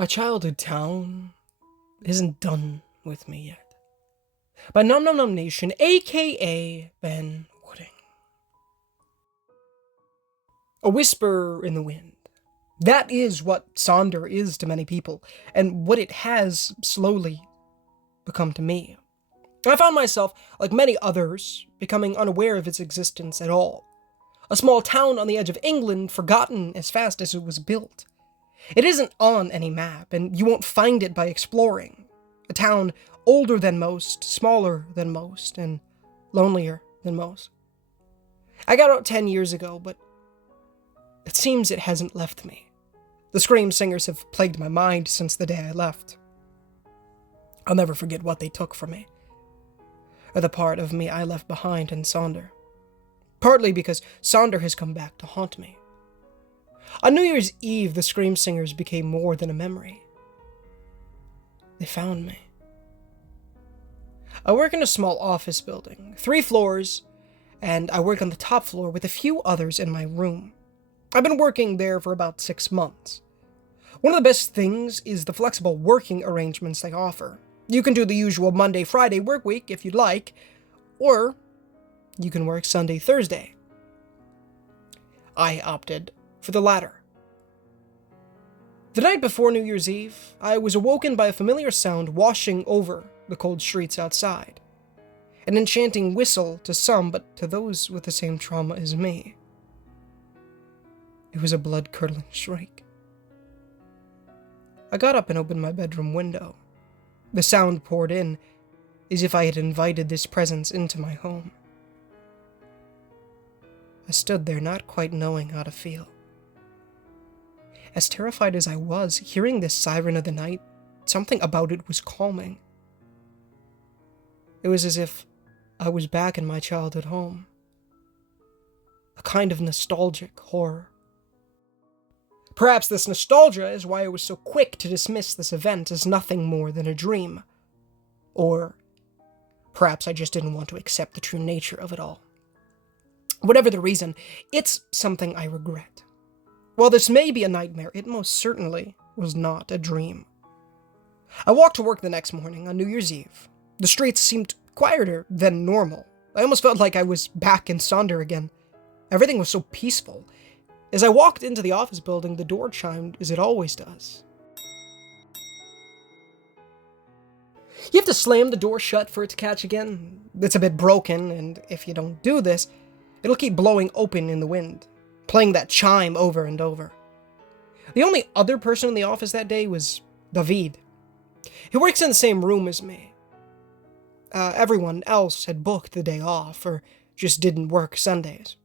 My childhood town isn't done with me yet. By Num Num Num Nation, aka Ben Wooding. A whisper in the wind. That is what Sonder is to many people, and what it has slowly become to me. I found myself, like many others, becoming unaware of its existence at all. A small town on the edge of England, forgotten as fast as it was built. It isn't on any map, and you won't find it by exploring. A town older than most, smaller than most, and lonelier than most. I got out 10 years ago, but it seems it hasn't left me. The scream singers have plagued my mind since the day I left. I'll never forget what they took from me, or the part of me I left behind in Sonder. Partly because Sonder has come back to haunt me. On New Year's Eve, the scream singers became more than a memory. They found me. I work in a small office building, 3 floors, and I work on the top floor with a few others in my room. I've been working there for about 6 months. One of the best things is the flexible working arrangements they offer. You can do the usual Monday-Friday work week if you'd like, or you can work Sunday-Thursday. I opted for the latter. The night before New Year's Eve, I was awoken by a familiar sound washing over the cold streets outside. An enchanting whistle to some, but to those with the same trauma as me, it was a blood-curdling shriek. I got up and opened my bedroom window. The sound poured in, as if I had invited this presence into my home. I stood there, not quite knowing how to feel. As terrified as I was, hearing this siren of the night, something about it was calming. It was as if I was back in my childhood home. A kind of nostalgic horror. Perhaps this nostalgia is why I was so quick to dismiss this event as nothing more than a dream. Or perhaps I just didn't want to accept the true nature of it all. Whatever the reason, it's something I regret. While this may be a nightmare, it most certainly was not a dream. I walked to work the next morning on New Year's Eve. The streets seemed quieter than normal. I almost felt like I was back in Sonder again. Everything was so peaceful. As I walked into the office building, the door chimed as it always does. You have to slam the door shut for it to catch again. It's a bit broken, and if you don't do this, it'll keep blowing open in the wind, playing that chime over and over. The only other person in the office that day was David. He works in the same room as me. Everyone else had booked the day off, or just didn't work Sundays.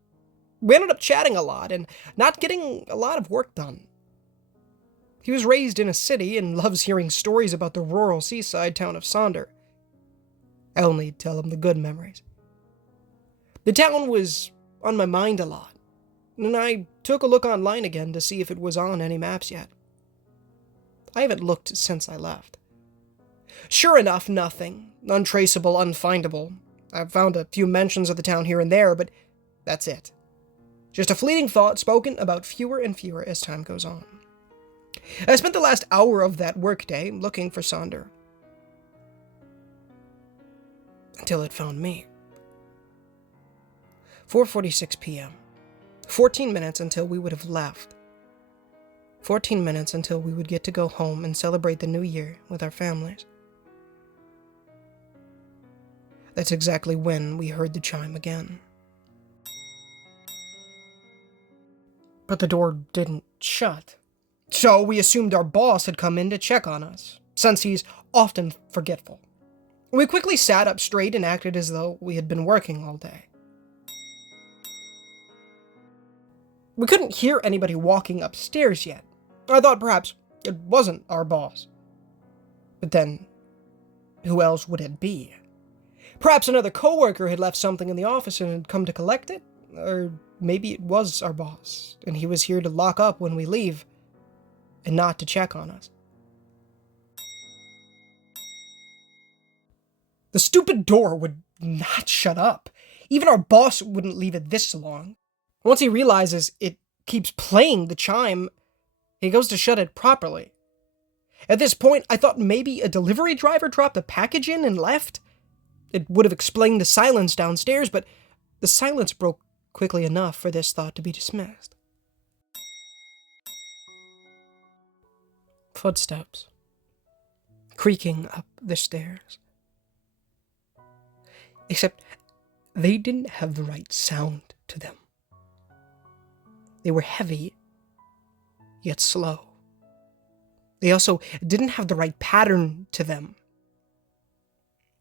We ended up chatting a lot and not getting a lot of work done. He was raised in a city and loves hearing stories about the rural seaside town of Sonder. I only tell him the good memories. The town was on my mind a lot, and I took a look online again to see if it was on any maps yet. I haven't looked since I left. Sure enough, nothing. Untraceable, unfindable. I've found a few mentions of the town here and there, but that's it. Just a fleeting thought spoken about fewer and fewer as time goes on. I spent the last hour of that workday looking for Sonder, until it found me. 4:46 p.m. 14 minutes until we would have left. 14 minutes until we would get to go home and celebrate the new year with our families. That's exactly when we heard the chime again. But the door didn't shut. So we assumed our boss had come in to check on us, since he's often forgetful. We quickly sat up straight and acted as though we had been working all day. We couldn't hear anybody walking upstairs yet. I thought perhaps it wasn't our boss. But then, who else would it be? Perhaps another coworker had left something in the office and had come to collect it? Or maybe it was our boss, and he was here to lock up when we leave, and not to check on us. The stupid door would not shut up. Even our boss wouldn't leave it this long. Once he realizes it keeps playing the chime, he goes to shut it properly. At this point, I thought maybe a delivery driver dropped a package in and left. It would have explained the silence downstairs, but the silence broke quickly enough for this thought to be dismissed. Footsteps. Creaking up the stairs. Except they didn't have the right sound to them. They were heavy, yet slow. They also didn't have the right pattern to them.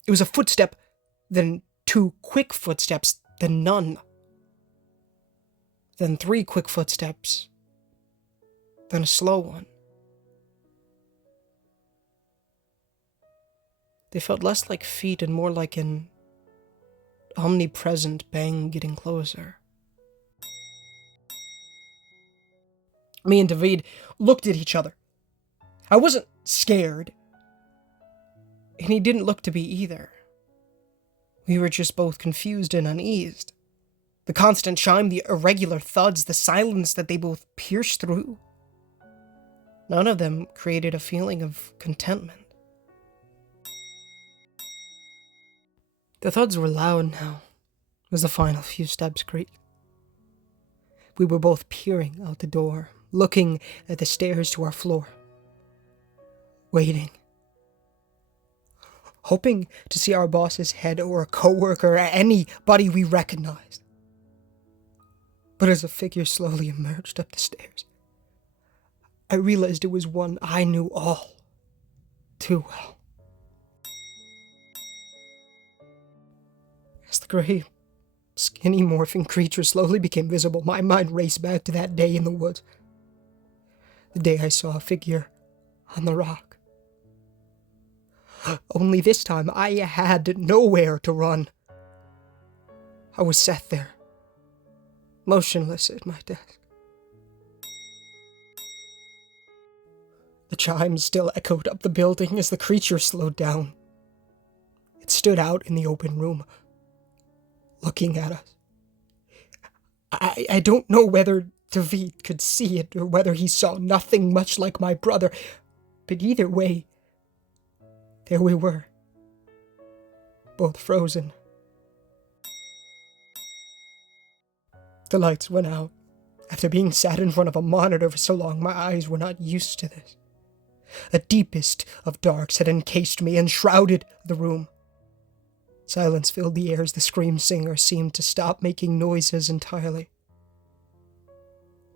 It was a footstep, then 2 quick footsteps, then none. Then 3 quick footsteps, then a slow one. They felt less like feet and more like an omnipresent bang getting closer. Me and David looked at each other. I wasn't scared, and he didn't look to be either. We were just both confused and uneased. The constant chime, the irregular thuds, the silence that they both pierced through. None of them created a feeling of contentment. The thuds were loud now, as the final few steps creaked. We were both peering out the door, looking at the stairs to our floor. Waiting. Hoping to see our boss's head or a coworker or anybody we recognized. But as a figure slowly emerged up the stairs, I realized it was one I knew all too well. As the gray, skinny, morphing creature slowly became visible, my mind raced back to that day in the woods. The day I saw a figure on the rock. Only this time I had nowhere to run. I was sat there, motionless at my desk. The chimes still echoed up the building as the creature slowed down. It stood out in the open room, looking at us. I don't know whether David could see it or whether he saw nothing much like my brother, but either way, there we were, both frozen. The lights went out. After being sat in front of a monitor for so long, my eyes were not used to this. A deepest of darks had encased me and shrouded the room. Silence filled the air as the scream singer seemed to stop making noises entirely.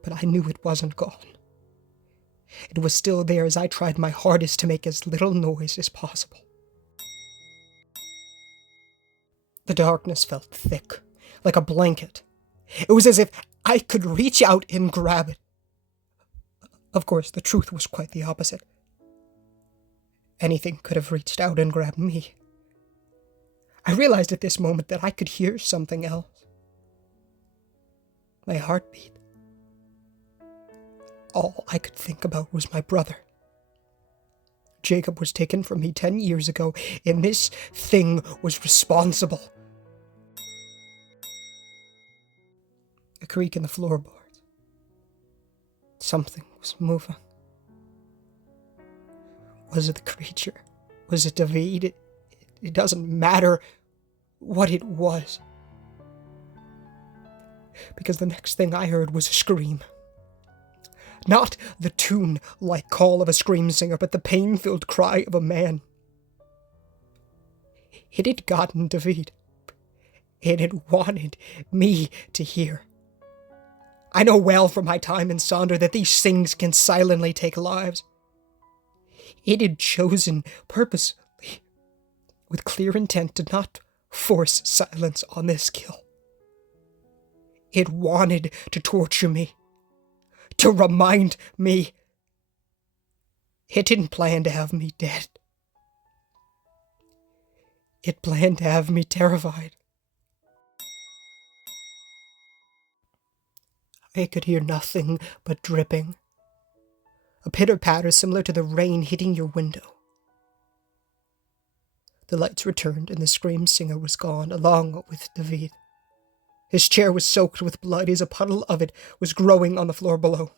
But I knew it wasn't gone. It was still there as I tried my hardest to make as little noise as possible. The darkness felt thick, like a blanket. It was as if I could reach out and grab it. Of course, the truth was quite the opposite. Anything could have reached out and grabbed me. I realized at this moment that I could hear something else. My heartbeat. All I could think about was my brother. Jacob was taken from me 10 years ago, and this thing was responsible. A creak in the floorboards. Something was moving. Was it the creature? Was it David? It doesn't matter what it was. Because the next thing I heard was a scream. Not the tune-like call of a scream singer, but the pain-filled cry of a man. It had gotten David. It had wanted me to hear. I know well from my time in Sonder that these things can silently take lives. It had chosen purposely, with clear intent, to not force silence on this kill. It wanted to torture me. To remind me. It didn't plan to have me dead. It planned to have me terrified. I could hear nothing but dripping. A pitter-patter similar to the rain hitting your window. The lights returned and the scream singer was gone, along with David. His chair was soaked with blood as a puddle of it was growing on the floor below.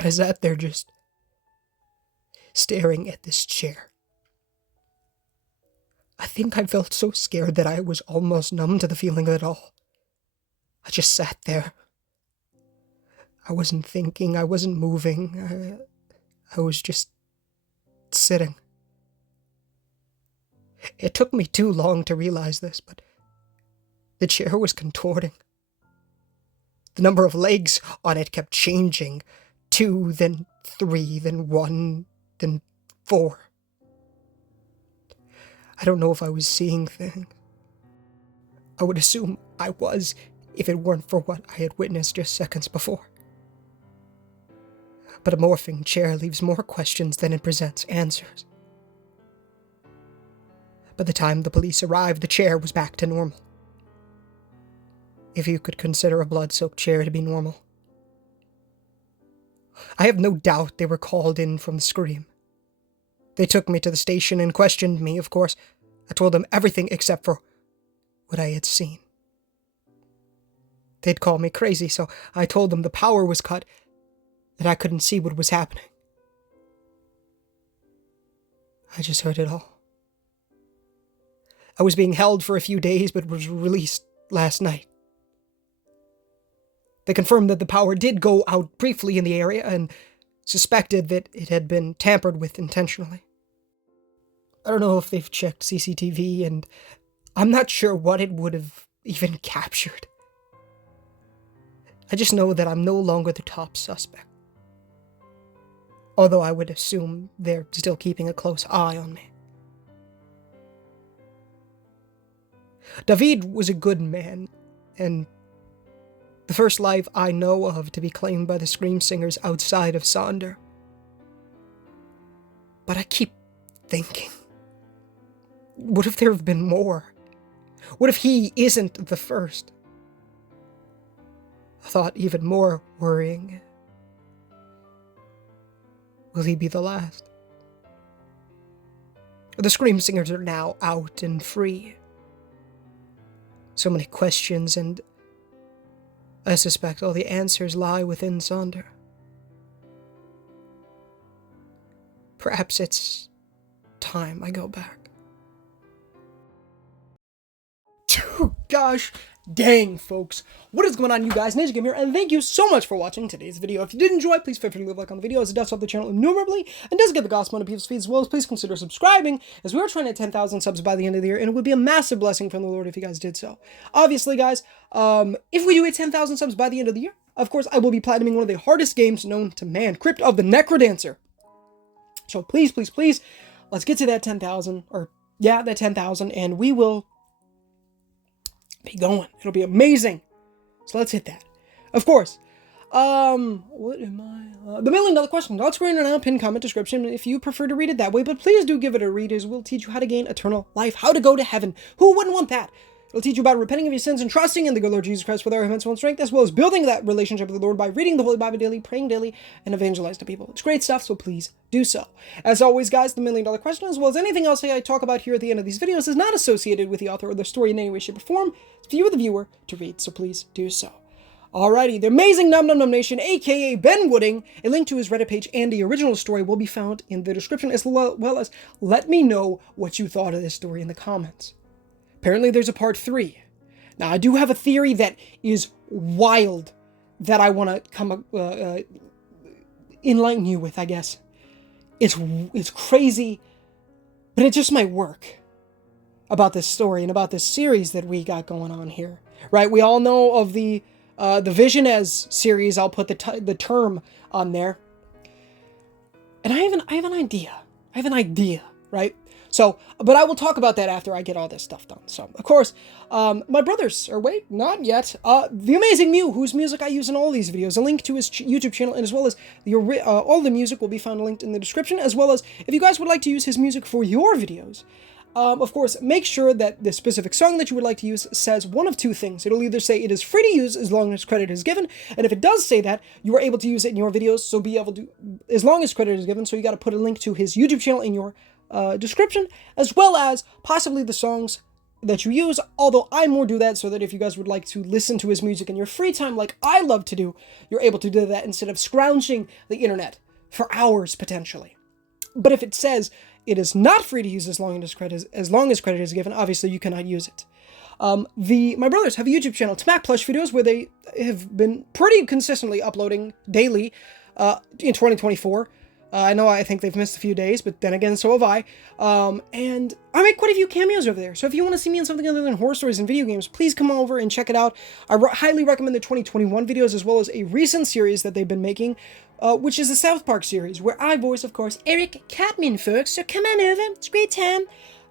I sat there just staring at this chair. I think I felt so scared that I was almost numb to the feeling of it all. I just sat there. I wasn't thinking, I wasn't moving, I was just sitting. It took me too long to realize this, but the chair was contorting. The number of legs on it kept changing. 2, then 3, then 1, then 4. I don't know if I was seeing things. I would assume I was, if it weren't for what I had witnessed just seconds before. But a morphing chair leaves more questions than it presents answers. By the time the police arrived, the chair was back to normal. If you could consider a blood-soaked chair to be normal. I have no doubt they were called in from the scream. They took me to the station and questioned me, of course. I told them everything except for what I had seen. They'd call me crazy, so I told them the power was cut, that I couldn't see what was happening. I just heard it all. I was being held for a few days, but was released last night. They confirmed that the power did go out briefly in the area and suspected that it had been tampered with intentionally. I don't know if they've checked CCTV, and I'm not sure what it would have even captured. I just know that I'm no longer the top suspect. Although I would assume they're still keeping a close eye on me. David was a good man, and the first life I know of to be claimed by the scream singers outside of Sonder. But I keep thinking, what if there have been more? What if he isn't the first? A thought even more worrying. Will he be the last? The scream singers are now out and free. So many questions, and I suspect all the answers lie within Sonder. Perhaps it's time I go back. Gosh dang, folks. What is going on, you guys? Ninja Game here, and thank you so much for watching today's video. If you did enjoy, please feel free to leave a like on the video, as it does help the channel innumerably, and does get the gospel into people's feeds, as well as please consider subscribing, as we are trying to hit 10,000 subs by the end of the year, and it would be a massive blessing from the Lord if you guys did so. Obviously, guys, if we do hit 10,000 subs by the end of the year, of course, I will be platinuming one of the hardest games known to man, Crypt of the Necrodancer. So please, please, please, let's get to that 10,000, or yeah, that 10,000, and we will be going. It'll be amazing. So let's hit that. Of course. What am I? The $1 million question. I'll screen and I'll pin comment description if you prefer to read it that way, but please do give it a read, as we'll teach you how to gain eternal life, how to go to heaven. Who wouldn't want that? It'll teach you about repenting of your sins and trusting in the good Lord Jesus Christ with our immense strength, as well as building that relationship with the Lord by reading the Holy Bible daily, praying daily, and evangelize to people. It's great stuff, so please do so. As always, guys, the $1 million question, as well as anything else I talk about here at the end of these videos, is not associated with the author or the story in any way, shape, or form. It's for you, the viewer, to read, so please do so. Alrighty, the amazing Num Num Num Nation, aka Ben Wooding, a link to his Reddit page and the original story will be found in the description, as well as let me know what you thought of this story in the comments. Apparently there's a part 3. Now, I do have a theory that is wild that I want to come enlighten you with, I guess. It's crazy, but it just might work about this story and about this series that we got going on here, right? We all know of the Vision as series. I'll put the term on there, and I have an idea, right? So, but I will talk about that after I get all this stuff done. So, of course, my brothers, or wait, not yet, the amazing Mew, whose music I use in all these videos, a link to his YouTube channel, and as well as all the music will be found linked in the description, as well as if you guys would like to use his music for your videos, of course, make sure that the specific song that you would like to use says one of two things. It'll either say it is free to use as long as credit is given, and if it does say that, you are able to use it in your videos, so be able to, as long as credit is given, so you got to put a link to his YouTube channel in your description, as well as possibly the songs that you use, although I more do that so that if you guys would like to listen to his music in your free time like I love to do, you're able to do that instead of scrounging the internet for hours potentially. But if it says it is not free to use as long as credit is given, obviously you cannot use it. My brothers have a YouTube channel, It's Mac Plush Videos, where they have been pretty consistently uploading daily in 2024. I think they've missed a few days, but then again, so have I. And I make quite a few cameos over there. So if you want to see me in something other than horror stories and video games, please come over and check it out. I highly recommend the 2021 videos, as well as a recent series that they've been making, which is the South Park series, where I voice, of course, Eric Catman, folks. So come on over. It's a great time.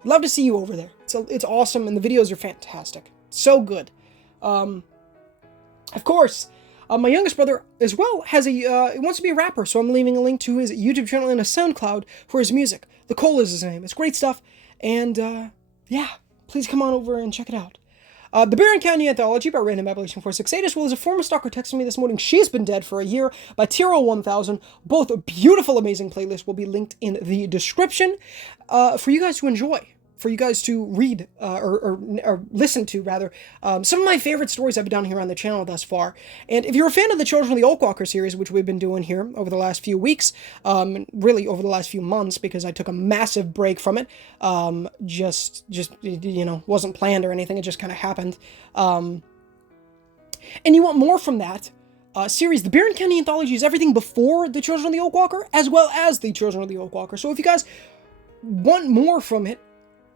Love to see you over there. It's awesome, and the videos are fantastic. So good. Of course, my youngest brother, as well, wants to be a rapper, so I'm leaving a link to his YouTube channel and a SoundCloud for his music. The Cole is his name. It's great stuff, and, yeah, please come on over and check it out. The Barron County Anthology by Random Appalachian 468, as well as a former stalker texted me this morning, She's Been Dead for a Year by Tiro 1000. Both beautiful, amazing playlists will be linked in the description for you guys to enjoy. For you guys to read, or listen to, rather, some of my favorite stories I've done here on the channel thus far. And if you're a fan of the Children of the Oakwalker series, which we've been doing here over the last few weeks, really over the last few months, because I took a massive break from it, just wasn't planned or anything, it just kind of happened. And you want more from that series, the Barron County Anthology is everything before the Children of the Oakwalker, as well as the Children of the Oakwalker. So if you guys want more from it,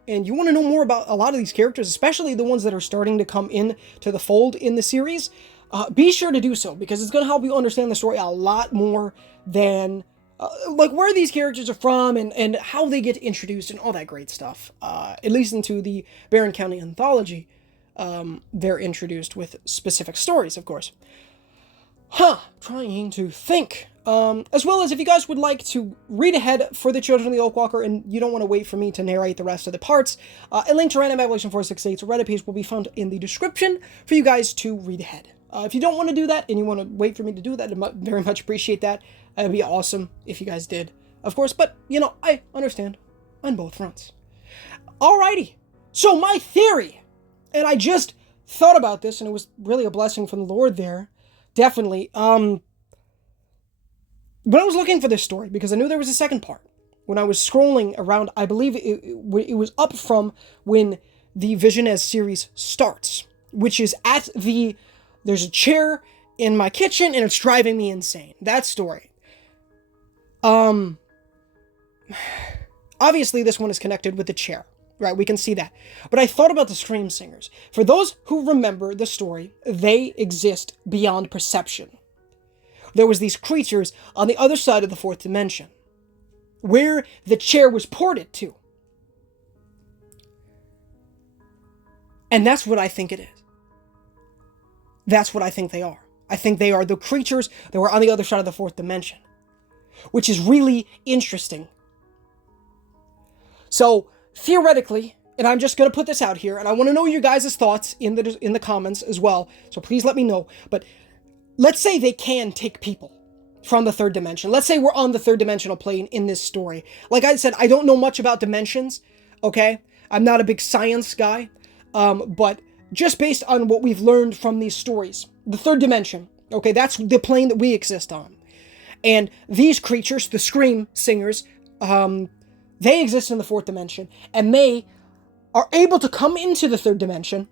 and you want to know more about a lot of these characters, especially the ones that are starting to come in to the fold in the series, be sure to do so, because it's going to help you understand the story a lot more than, like, where these characters are from and how they get introduced and all that great stuff. At least into the Barron County Anthology, they're introduced with specific stories, of course. Trying to think. As well as if you guys would like to read ahead for the Children of the Oakwalker and you don't want to wait for me to narrate the rest of the parts, a link to Random Appalachian 468's Reddit page will be found in the description for you guys to read ahead. If you don't want to do that and you want to wait for me to do that, I very much appreciate that. It'd be awesome if you guys did, of course, but, I understand on both fronts. Alrighty, so my theory, and I just thought about this and it was really a blessing from the Lord there, definitely, when I was looking for this story, because I knew there was a second part, when I was scrolling around, I believe it was up from when the Vision as series starts, which is there's a chair in my kitchen and it's driving me insane. That story. Obviously this one is connected with the chair, right? We can see that. But I thought about the Scream Singers. For those who remember the story, they exist beyond perception. There was these creatures on the other side of the fourth dimension, where the chair was ported to. And that's what I think it is. That's what I think they are. I think they are the creatures that were on the other side of the fourth dimension, which is really interesting. So, theoretically, and I'm just going to put this out here, and I want to know your guys' thoughts in the comments as well, so please let me know, but let's say they can take people from the third dimension. Let's say we're on the third dimensional plane in this story. Like I said, I don't know much about dimensions, okay? I'm not a big science guy, but just based on what we've learned from these stories, the third dimension, okay, that's the plane that we exist on. And these creatures, the Scream Singers, they exist in the fourth dimension, and they are able to come into the third dimension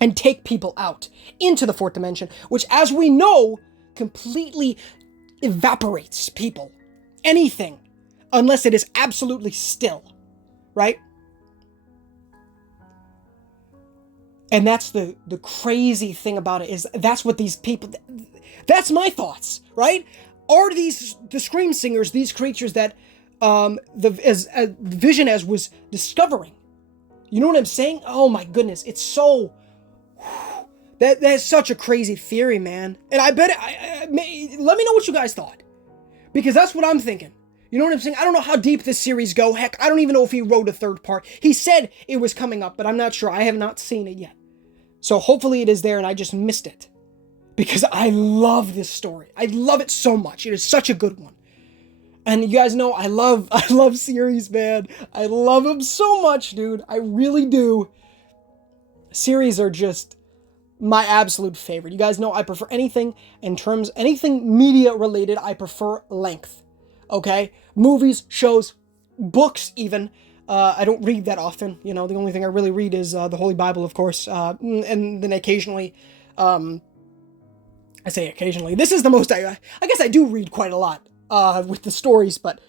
and take people out into the fourth dimension, which, as we know, completely evaporates people. Anything, unless it is absolutely still, right? And that's the crazy thing about it, is that's what these people, that's my thoughts, right? Are the Scream Singers these creatures that Vision as was discovering? You know what I'm saying? Oh my goodness, it's so... That's such a crazy theory, man. And I bet let me know what you guys thought, because that's what I'm thinking. You know what I'm saying? I don't know how deep this series go. Heck, I don't even know if he wrote a third part. He said it was coming up, but I'm not sure. I have not seen it yet. So hopefully it is there and I just missed it, because I love this story. I love it so much. It is such a good one. And you guys know I love series, man. I love them so much, dude. I really do. Series are just my absolute favorite. You guys know I prefer anything media related. I prefer length. okay? Movies, shows, books even. I don't read that often, the only thing I really read is the Holy Bible, of course, and then occasionally, I say occasionally, this is the most, I guess I do read quite a lot, with the stories, but,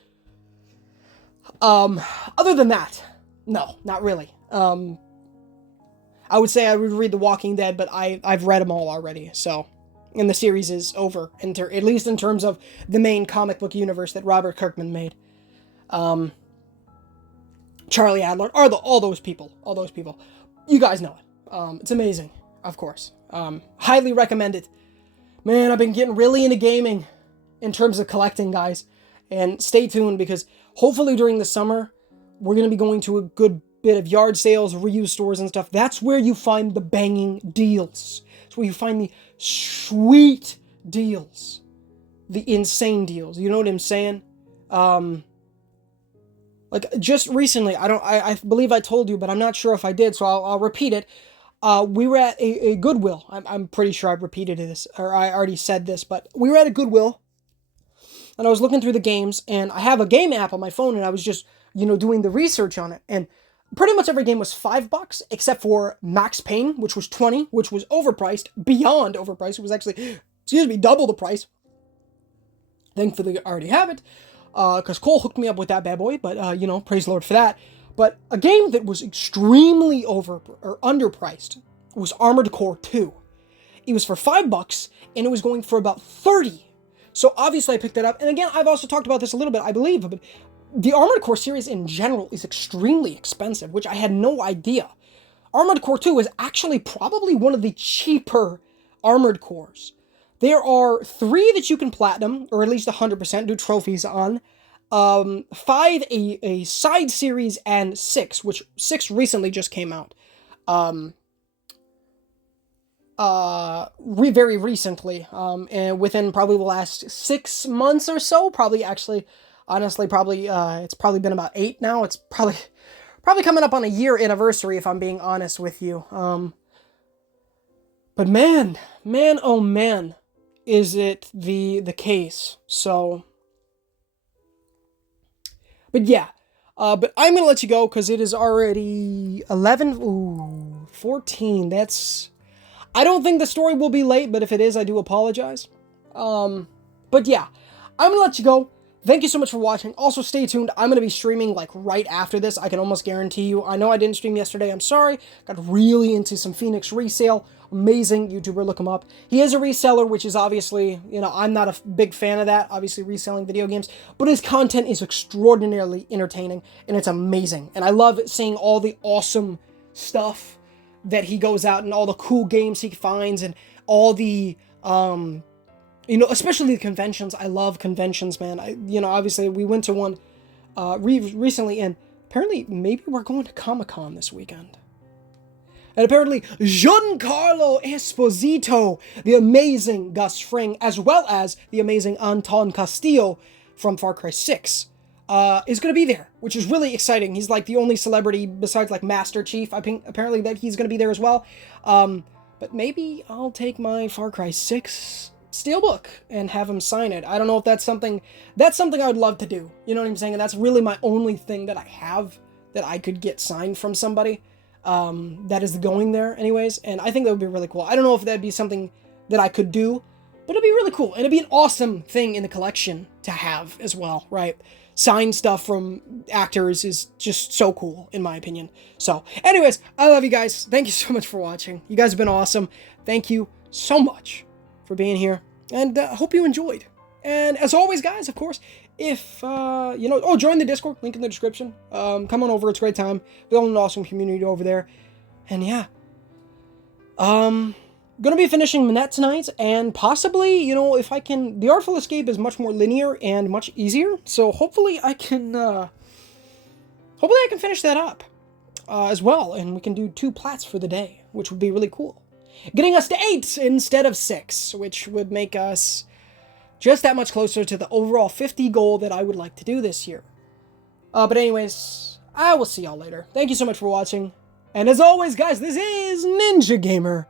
other than that, no, not really. I would say I would read The Walking Dead, but I've read them all already, so, and the series is over, at least in terms of the main comic book universe that Robert Kirkman made. Charlie Adler, all those people. You guys know it. It's amazing, of course. Highly recommend it. Man, I've been getting really into gaming in terms of collecting, guys. And stay tuned, because hopefully during the summer, we're going to be going to a good bit of yard sales, reused stores and stuff. That's where you find the banging deals. That's where you find the sweet deals. The insane deals. You know what I'm saying? Like, just recently, I believe I told you, but I'm not sure if I did, so I'll repeat it. We were at a Goodwill. I'm pretty sure I've repeated this, or I already said this, but we were at a Goodwill, and I was looking through the games, and I have a game app on my phone, and I was just, doing the research on it, and pretty much every game was $5, except for Max Payne, which was $20, which was overpriced, beyond overpriced. It was actually, double the price. Thankfully, I already have it. Because Cole hooked me up with that bad boy, but, praise the Lord for that. But a game that was extremely underpriced was Armored Core 2. It was for $5, and it was going for about $30. So obviously I picked that up, and again, I've also talked about this a little bit, I believe, but the Armored Core series in general is extremely expensive, which I had no idea. Armored Core 2 is actually probably one of the cheaper Armored Cores. There are 3 that you can platinum, or at least 100% do trophies on. 5 a side series, and 6, which 6 recently just came out. Very recently. And within probably the last 6 months or so. Probably actually, honestly, it's probably been about 8 now. It's probably coming up on a year anniversary, if I'm being honest with you. But man, oh man, is it the case. So, but yeah, but I'm going to let you go, because it is already 14, I don't think the story will be late, but if it is, I do apologize. But yeah, I'm going to let you go. Thank you so much for watching. Also, stay tuned. I'm going to be streaming, like, right after this. I can almost guarantee you. I know I didn't stream yesterday. I'm sorry. Got really into some Phoenix resale. Amazing YouTuber. Look him up. He is a reseller, which is obviously, I'm not a big fan of that. Obviously, reselling video games. But his content is extraordinarily entertaining, and it's amazing. And I love seeing all the awesome stuff that he goes out, and all the cool games he finds, and all the, especially the conventions. I love conventions, man. Obviously we went to one recently, and apparently maybe we're going to Comic-Con this weekend. And apparently Giancarlo Esposito, the amazing Gus Fring, as well as the amazing Anton Castillo from Far Cry 6, is going to be there, which is really exciting. He's like the only celebrity besides like Master Chief, I think, apparently, that he's going to be there as well. But maybe I'll take my Far Cry 6 steelbook and have him sign it. I don't know if that's something I would love to do. You know what I'm saying? And that's really my only thing that I have that I could get signed from somebody that is going there anyways. And I think that would be really cool. I don't know if that'd be something that I could do, but it'd be really cool. And it'd be an awesome thing in the collection to have as well, right? Signed stuff from actors is just so cool, in my opinion. So, anyways, I love you guys. Thank you so much for watching. You guys have been awesome. Thank you so much for being here, and hope you enjoyed. And as always, guys, of course, if join the Discord, link in the description. Come on over, it's a great time. Building an awesome community over there. And yeah, gonna be finishing Manette tonight, and possibly, if I can, The Artful Escape is much more linear and much easier, so hopefully I can finish that up as well, and we can do 2 plats for the day, which would be really cool. Getting us to 8 instead of 6, which would make us just that much closer to the overall 50 goal that I would like to do this year. But anyways, I will see y'all later. Thank you so much for watching. And as always, guys, this is Ninja Gamer,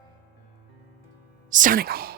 signing off.